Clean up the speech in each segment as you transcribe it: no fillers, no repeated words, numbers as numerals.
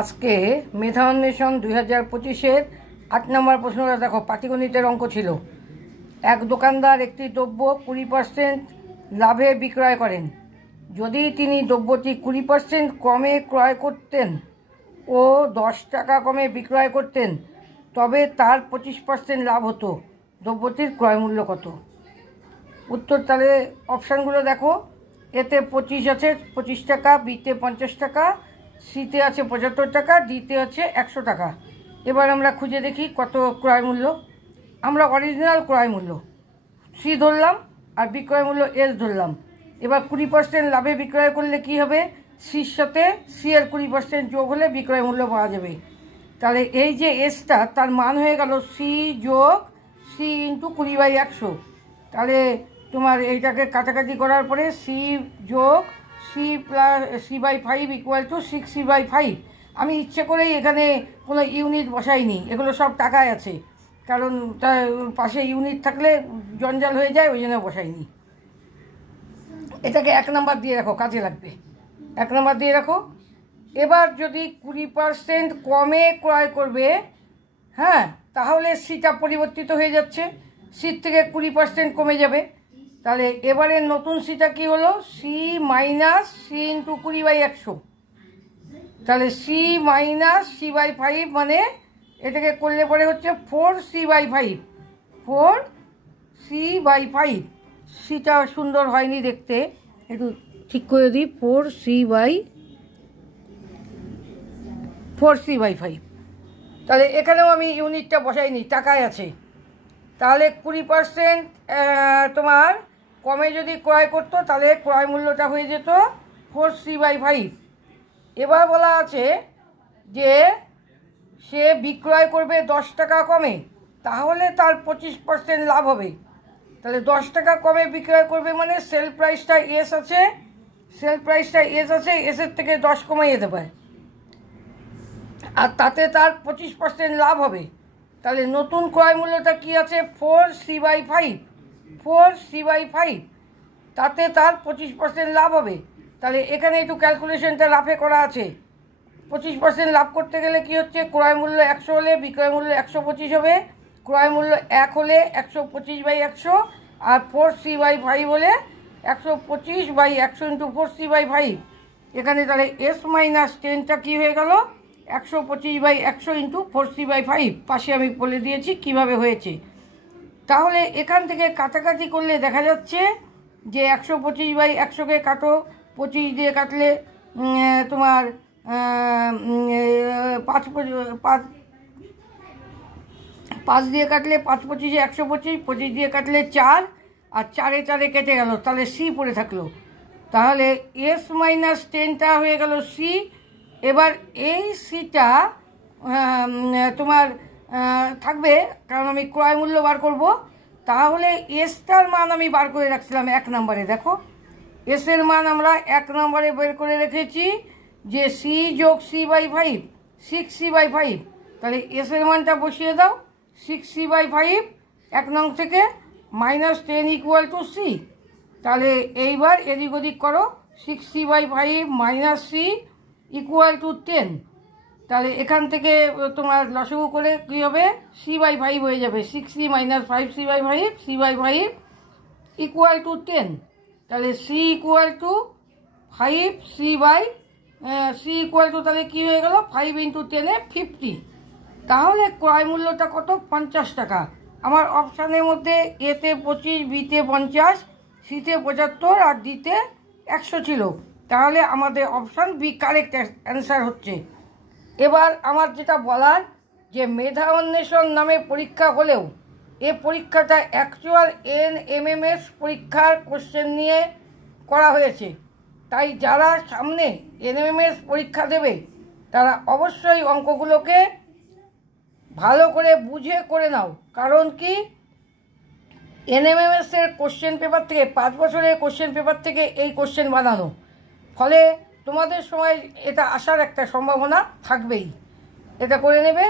আজকে মেধা অন্বেষণ 2025-এর 8 নম্বর প্রশ্নটা দেখো। পাটিগণিতের অঙ্ক ছিল। এক দোকানদার একটি দ্রব্য 20% লাভে বিক্রয় করেন। যদি তিনি দ্রব্যটি 20% কমে ক্রয় করতেন ও 10 টাকা কমে বিক্রয় করতেন, তবে তার 25% লাভ হতো। দ্রব্যটির ক্রয় মূল্য কত? উত্তর তাহলে অপশানগুলো দেখো। এতে 25 আছে 25 টাকা, বিতে 50 টাকা, সিতে আছে 75 টাকা, ডিতে আছে 100 টাকা। এবার আমরা খুঁজে দেখি কত ক্রয় মূল্য। আমরা অরিজিনাল ক্রয় মূল্য সি ধরলাম আর বিক্রয় মূল্য এস ধরলাম। এবার 20% লাভে বিক্রয় করলে কি হবে? সির সাথে সি এর 20% যোগ হলে বিক্রয় মূল্য পাওয়া যাবে। তাহলে এই যে এসটা, তার মান হয়ে গেল সি যোগ সি ইন্টু 20/100। তাহলে তোমার এইটাকে কাটাকাটি করার পরে সি যোগ C plus C/5 equal to 6C/5। আমি ইচ্ছে করেই এখানে কোনো ইউনিট বসাইনি, এগুলো সব টাকায় আছে, কারণ তার পাশে ইউনিট থাকলে জঞ্জাল হয়ে যায়, ওই জন্য বসাইনি। এটাকে 1 নাম্বার দিয়ে রাখো, কাজে লাগবে। 1 নাম্বার দিয়ে রাখো। এবার যদি 20% কমে ক্রয় করবে, হ্যাঁ, তাহলে সিটা পরিবর্তিত হয়ে যাচ্ছে, সির থেকে 20% কমে যাবে। তাহলে এবারে নতুন সিটা কি হলো? C minus C into 20/100। তাহলে সি মাইনাস C/5 মানে এটাকে করলে পরে হচ্ছে 4C/5। 4C/5। সিটা সুন্দর হয়নি দেখতে, একটু ঠিক করে দিই। 4C/5। তাহলে এখানেও আমি ইউনিটটা বসাইনি, টাকায় আছে। তাহলে 20% তোমার কমে যদি ক্রয় করতো, তাহলে ক্রয় মূল্যটা হয়ে যেত 4C/5। এবার বলা আছে যে সে বিক্রয় করবে 10 টাকা কমে, তাহলে তার 25% লাভ হবে। তাহলে 10 টাকা কমে বিক্রয় করবে মানে সেল প্রাইসটা এস আছে, এসের থেকে 10 কমাইয়ে দেবে, আর তাতে তার 25% লাভ হবে। তাহলে নতুন ক্রয় মূল্যটা কি আছে? 4C/5। তাতে তার 25% লাভ হবে। তাহলে এখানে একটু ক্যালকুলেশনটা লাভে করা আছে। 25% লাভ করতে গেলে কি হচ্ছে? ক্রয় মূল্য 100 হলে বিক্রয় মূল্য 125 হবে, ক্রয় মূল্য 1 হলে 125/100, আর 4C/5 হলে 125/100 ইন্টু 4C/5। এখানে তাহলে S - 10টা কী হয়ে গেল? 125/100 ইন্টু 4C/5। পাশে আমি বলে দিয়েছি কিভাবে হয়েছে। তাহলে এখান থেকে কাটাকাটি করলে দেখা যাচ্ছে যে 125/100কে কাটো, 25 দিয়ে কাটলে তোমার 5 দিয়ে কাটলে 5 25 125, 25 দিয়ে কাটলে 4, আর 4 4 কেটে গেল, তাহলে সি পড়ে থাকলো। তাহলে S - 10টা হয়ে গেল সি। এবার এই সিটা তোমার থাকবে, কারণ আমি ক্রয় মূল্য বার করব। তাহলে এসটার মান আমি বার করে রাখছিলাম 1 নম্বরে। দেখো, এসের মান আমরা 1 নম্বরে বের করে রেখেছি যে সি যোগ C/5, 6C/5। তাহলে এসের মানটা বসিয়ে দাও, 6C/5 1 নং থেকে -10 ইকুয়াল টু সি। তাহলে এইবার এদিক ওদিক করো, 6C/5 - সি ইকুয়াল টু 10। তাহলে এখান থেকে তোমার লসাগু করে কী হবে? C/5 হয়ে যাবে। 6C - 5C/5, C/5 equal to 10। তাহলে C equal to 5C equal to, তাহলে কী হয়ে গেল? 5 × 10 = 50। তাহলে ক্রয় মূল্যটা কত? 50 টাকা। আমার অপশানের মধ্যে এতে 25, বিতে 50, সিতে 75 আর ডিতে 100 ছিল। তাহলে আমাদের অপশান বি কারেক্ট অ্যান্সার হচ্ছে। এবার আমার যেটা বলার, যে মেধা অন্বেষণ নামে পরীক্ষা হলেও এ পরীক্ষাটা অ্যাকচুয়াল NMMS পরীক্ষার কোশ্চেন নিয়ে করা হয়েছে। তাই যারা সামনে NMMS পরীক্ষা দেবে তারা অবশ্যই অঙ্কগুলোকে ভালো করে বুঝে করে নাও। কারণ কি, NMMS-এর কোশ্চেন পেপার থেকে 5 বছরের কোশ্চেন পেপার থেকে এই কোশ্চেন বানানো, ফলে তোমাদের সময় এটা আসার একটা সম্ভাবনা থাকবেই। এটা করে নেবে।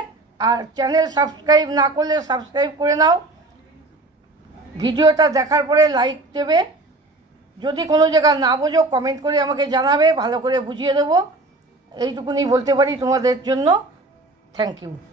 আর চ্যানেল সাবস্ক্রাইব না করলে সাবস্ক্রাইব করে নাও। ভিডিওটা দেখার পরে লাইক দেবে। যদি কোনো জায়গা না বোঝো কমেন্ট করে আমাকে জানাবে, ভালো করে বুঝিয়ে দেবো। এইটুকুনি বলতে পারি তোমাদের জন্য। Thank you.